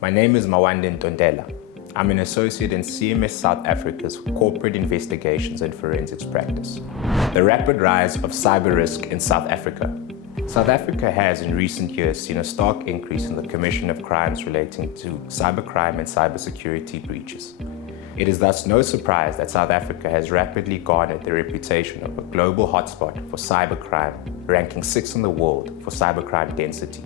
My name is Mawande Ntontela. I'm an associate in CMS South Africa's Corporate Investigations and Forensics Practice. The rapid rise of cyber risk in South Africa. South Africa has in recent years seen a stark increase in the commission of crimes relating to cybercrime and cybersecurity breaches. It is thus no surprise that South Africa has rapidly garnered the reputation of a global hotspot for cybercrime, ranking 6th in the world for cybercrime density.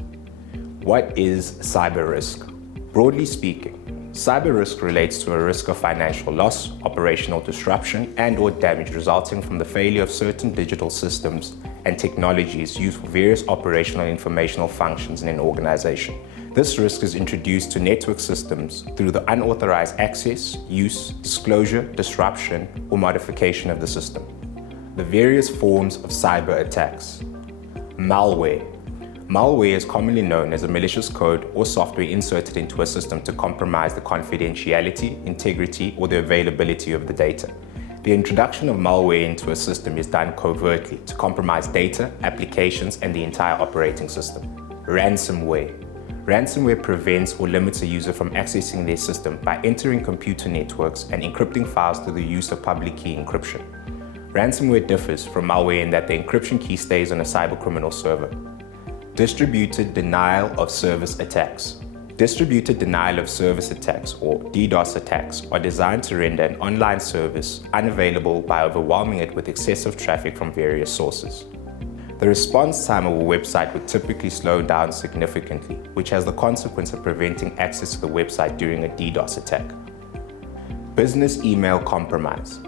What is cyber risk? Broadly speaking, cyber risk relates to a risk of financial loss, operational disruption, and/or damage resulting from the failure of certain digital systems and technologies used for various operational and informational functions in an organization. This risk is introduced to network systems through the unauthorized access, use, disclosure, disruption, or modification of the system. The various forms of cyber attacks. Malware. Malware is commonly known as a malicious code or software inserted into a system to compromise the confidentiality, integrity, or the availability of the data. The introduction of malware into a system is done covertly to compromise data, applications, and the entire operating system. Ransomware. Ransomware prevents or limits a user from accessing their system by entering computer networks and encrypting files through the use of public key encryption. Ransomware differs from malware in that the encryption key stays on a cybercriminal server. Distributed denial of service attacks. Distributed denial of service attacks, or DDoS attacks, are designed to render an online service unavailable by overwhelming it with excessive traffic from various sources. The response time of a website would typically slow down significantly, which has the consequence of preventing access to the website during a DDoS attack. Business email compromise.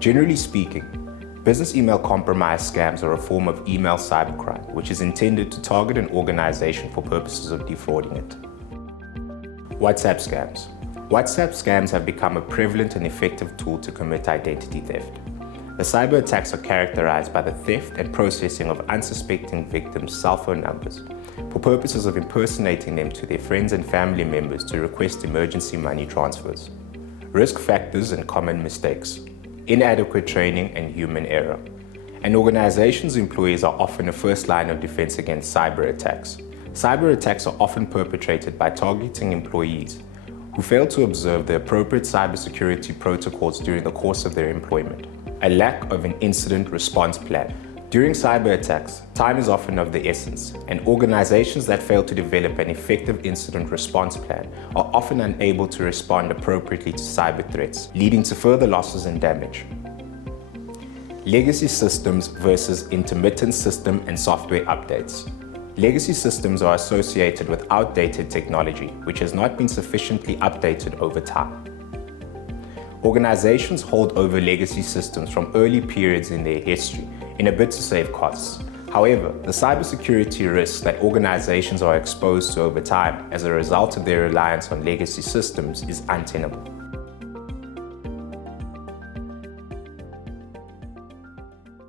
Generally speaking, business email compromise scams are a form of email cybercrime, which is intended to target an organization for purposes of defrauding it. WhatsApp scams. WhatsApp scams have become a prevalent and effective tool to commit identity theft. The cyber attacks are characterized by the theft and processing of unsuspecting victims' cell phone numbers for purposes of impersonating them to their friends and family members to request emergency money transfers. Risk factors and common mistakes. Inadequate training and human error. An organization's employees are often a first line of defense against cyber attacks. Cyber attacks are often perpetrated by targeting employees who fail to observe the appropriate cybersecurity protocols during the course of their employment. A lack of an incident response plan. During cyber attacks, time is often of the essence, and organizations that fail to develop an effective incident response plan are often unable to respond appropriately to cyber threats, leading to further losses and damage. Legacy systems versus intermittent system and software updates. Legacy systems are associated with outdated technology, which has not been sufficiently updated over time. Organizations hold over legacy systems from early periods in their history in a bid to save costs. However, the cybersecurity risks that organizations are exposed to over time as a result of their reliance on legacy systems is untenable.